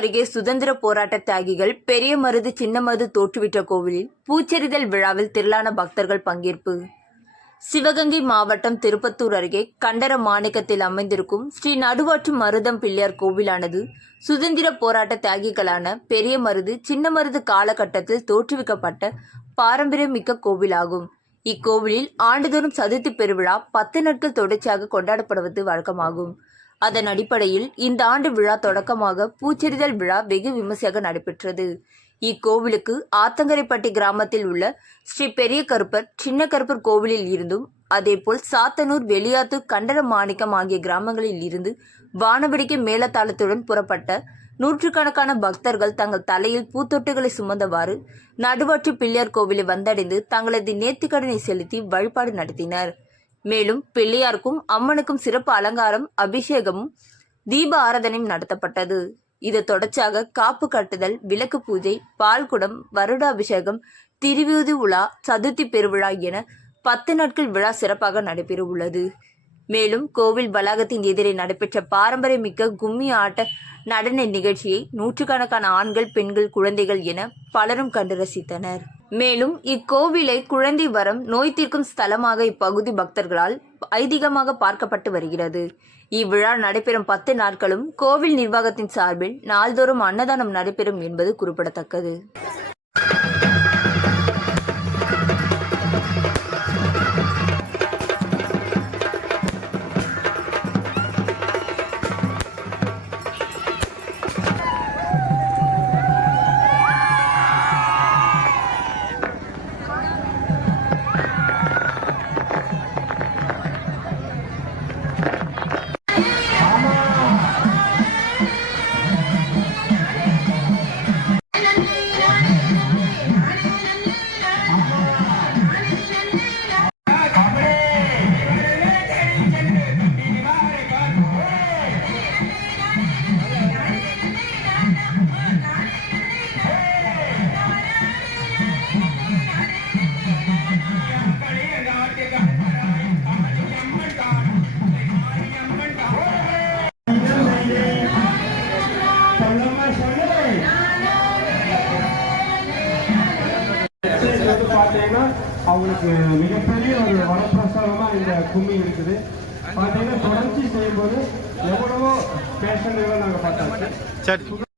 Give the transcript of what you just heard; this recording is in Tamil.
அருகே சுதந்திர போராட்ட தியாகிகள் பெரிய மருது சின்ன மருது தோற்றுவிட்ட கோவிலில் பூச்செறிதல் விழாவில் திரளான பக்தர்கள் பங்கேற்பு. சிவகங்கை மாவட்டம் திருப்பத்தூர் அருகே கண்டர மாணிக்கத்தில் அமைந்திருக்கும் ஸ்ரீ நடுவாற்று மருதம் பிள்ளையார் கோவிலானது சுதந்திர போராட்ட தியாகிகளான பெரிய மருது சின்ன மருது காலகட்டத்தில் தோற்றுவிக்கப்பட்ட பாரம்பரியமிக்க கோவிலாகும். இக்கோவிலில் ஆண்டுதோறும் சதுர்த்தி பெருவிழா பத்து நாட்கள் தொடர்ச்சியாக கொண்டாடப்படுவது வழக்கமாகும். அதன் அடிப்படையில் இந்த ஆண்டு விழா தொடக்கமாக பூச்செறிதல் விழா வெகு விமர்சையாக நடைபெற்றது. இக்கோவிலுக்கு ஆத்தங்கரைப்பட்டி கிராமத்தில் உள்ள ஸ்ரீ பெரிய கருப்பர் சின்ன கருப்பர் கோவிலில் இருந்தும் அதேபோல் சாத்தனூர் வெளியாத்தூர் கண்டன மாணிக்கம் ஆகிய கிராமங்களில் இருந்து வானவெடிக்கை மேலத்தாளத்துடன் புறப்பட்ட நூற்றுக்கணக்கான பக்தர்கள் தங்கள் தலையில் பூத்தொட்டுகளை சுமந்தவாறு நடுவாற்று பிள்ளையார் கோவிலை வந்தடைந்து தங்களது நேர்த்திக்கடனை செலுத்தி வழிபாடு நடத்தினர். மேலும் பிள்ளையாருக்கும் அம்மனுக்கும் சிறப்பு அலங்காரம் அபிஷேகமும் தீப ஆராதனையும் நடத்தப்பட்டது. இது தொடர்ச்சியாக காப்பு கட்டுதல் விளக்கு பூஜை பால்குடம் வருட அபிஷேகம் திருவியூதி உலா சதுர்த்தி பெருவிழா என பத்து நாட்கள் விழா சிறப்பாக நடைபெற உள்ளது மேலும் கோவில் வளாகத்தின் எதிரே நடைபெற்ற பாரம்பரியமிக்க கும்மி ஆட்ட நடன நிகழ்ச்சியை நூற்றுக்கணக்கான ஆண்கள் பெண்கள் குழந்தைகள் என பலரும் கண்டு ரசித்தனர். மேலும் இக்கோவிலை குழந்தை வரம் நோய் தீர்க்கும் ஸ்தலமாக இப்பகுதி பக்தர்களால் ஐதீகமாக பார்க்கப்பட்டு வருகிறது. இவ்விழா நடைபெறும் பத்து நாட்களும் கோவில் நிர்வாகத்தின் சார்பில் நாள்தோறும் அன்னதானம் நடைபெறும் என்பது குறிப்பிடத்தக்கது. பார்த்தீங்கன்னா அவங்களுக்கு மிகப்பெரிய ஒரு வரப்பிரசாதமா இந்த கும்மி இருக்குது. பார்த்தீங்கன்னா தொடர்ச்சி செய்யும்போது எவ்வளவோ பேஷண்ட்களை நாங்கள் பார்த்தாச்சு. சரி.